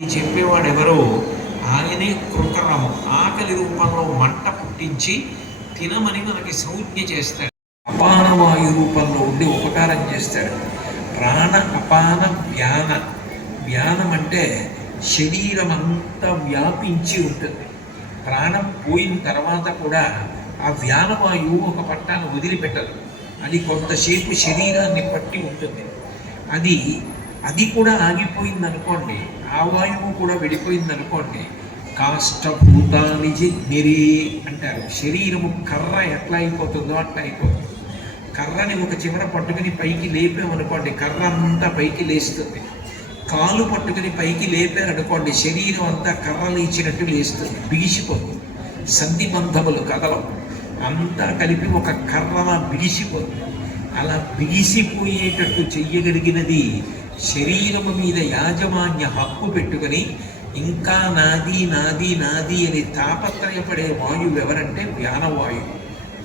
చెప్పేవాడెవరో ఆయనే కృతరము. ఆకలి రూపంలో మంట పుట్టించి తినమని మనకి సంజ్ఞ చేస్తాడు. అపానవాయు రూపంలో ఉండి ఉపకారం చేస్తాడు. ప్రాణ అపాన వ్యాన. వ్యానం అంటే శరీరం అంతా వ్యాపించి ఉంటుంది. ప్రాణం పోయిన తర్వాత కూడా ఆ వ్యానవాయువు ఒక పట్టాన్ని వదిలిపెట్టదు. అది కొంతసేపు శరీరాన్ని పట్టి ఉంటుంది. అది కూడా ఆగిపోయింది అనుకోండి, ఆ వాయువు కూడా వెళ్ళిపోయింది అనుకోండి, కాష్టభూతాని జిగ్నిరే అంటారు. శరీరము కర్ర ఎట్లా అయిపోతుందో అట్లా అయిపోతుంది. కర్రని ఒక చివర పట్టుకుని పైకి లేపామనుకోండి, కర్ర అంతా పైకి లేస్తుంది. కాలు పట్టుకుని పైకి లేపారనుకోండి, శరీరం అంతా కర్ర లేచినట్టు లేస్తుంది, బిగిసిపోతుంది. సంధి బంధములు కదలం అంతా కలిపి ఒక కర్రలా బిగిసిపోతుంది. అలా బిగిసిపోయేటట్టు చెయ్యగలిగినది శరీరము మీద యాజమాన్య హక్కు పెట్టుకుని ఇంకా నాది నాది నాది అని తాపత్రయపడే వాయువు ఎవరంటే వ్యానవాయువు.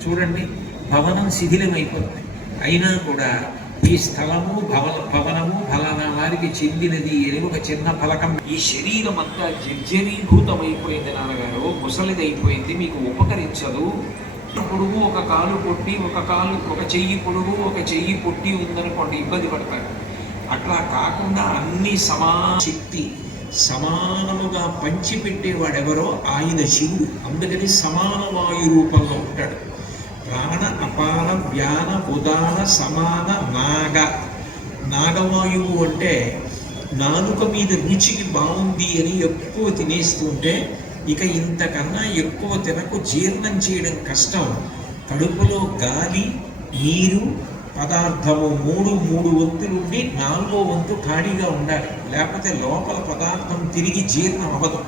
చూడండి, భవనం శిథిలమైపోతుంది, అయినా కూడా ఈ స్థలము భవనము ఫలానా వారికి చెందినది అని ఒక చిన్న ఫలకం. ఈ శరీరం అంతా జర్జరీభూతమైపోయింది నాన్నగారు, ముసలిదైపోయింది, మీకు ఉపకరించదు. పొడుగు ఒక కాలు పొట్టి, ఒక చెయ్యి పొడుగు ఒక చెయ్యి పొట్టి ఉందనుకోండి, ఇబ్బంది పడతారు. అట్లా కాకుండా అన్ని శక్తి సమానముగా పంచిపెట్టేవాడెవరో ఆయన శివుడు. అందుకని సమాన వాయు రూపంలో ఉంటాడు. ప్రాణ అపాన వ్యాన ఉదాన సమాన నాగవాయువు అంటే నాలుక మీద రుచికి బాగుంది అని ఎక్కువ తినేస్తుంటే ఇక ఇంతకన్నా ఎక్కువ తినకు, జీర్ణం చేయడం కష్టం. కడుపులో గాలి, నీరు, పదార్థము మూడు వంతులుండి 4వ వంతు ఖాళీగా ఉండాలి. లేకపోతే లోపల పదార్థం తిరిగి జీర్ణం అవ్వదు,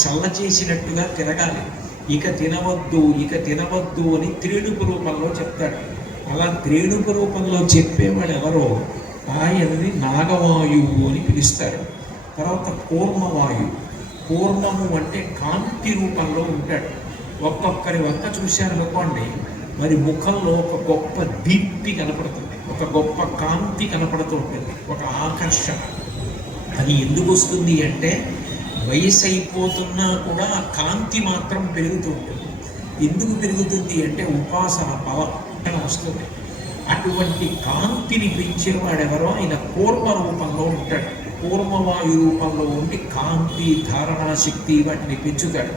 చల్ల చేసినట్టుగా తిరగాలి. ఇక తినవద్దు అని త్రేణుపు రూపంలో చెప్తాడు. అలా త్రేణుపు రూపంలో చెప్పేవాడు ఎవరో ఆయనని నాగవాయువు అని పిలుస్తారు. తర్వాత కూర్మవాయువు. కూర్మము అంటే కాంతి రూపంలో ఉంటాడు. ఒక్కొక్కరి వంక చూశారనుకోండి, మరి ముఖంలో ఒక గొప్ప దీప్తి కనపడుతుంది, ఒక గొప్ప కాంతి కనపడుతూ ఉంటుంది, ఒక ఆకర్షణ. అది ఎందుకు వస్తుంది అంటే వయసు అయిపోతున్నా కూడా ఆ కాంతి మాత్రం పెరుగుతూ ఉంటుంది. ఎందుకు పెరుగుతుంది అంటే ఉపాసన బలం వస్తుంది. అటువంటి కాంతిని పెంచేవాడెవరో ఆయన కూర్మ రూపంలో ఉంటాడు. కూర్మవాయు రూపంలో ఉండి కాంతి, ధారణ శక్తి వాటిని పెంచుతాడు.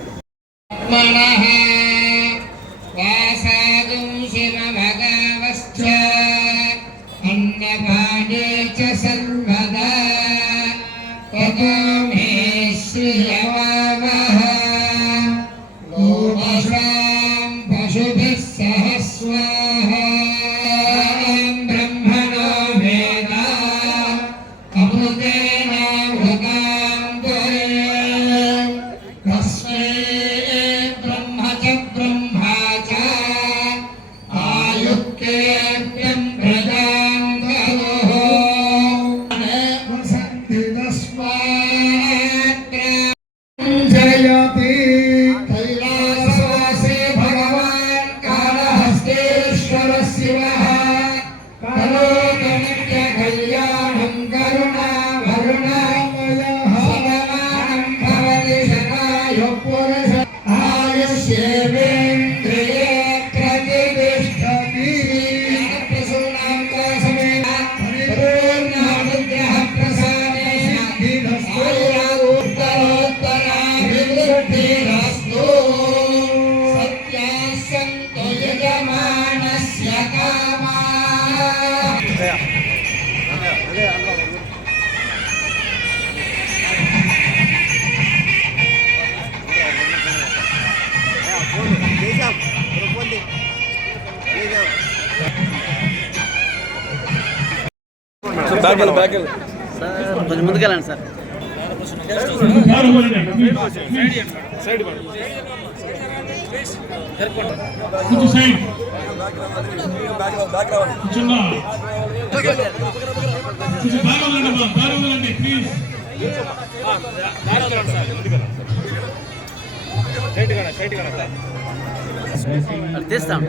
కొంచెం ముందుకెళ్ళండి సార్. తీస్తాం.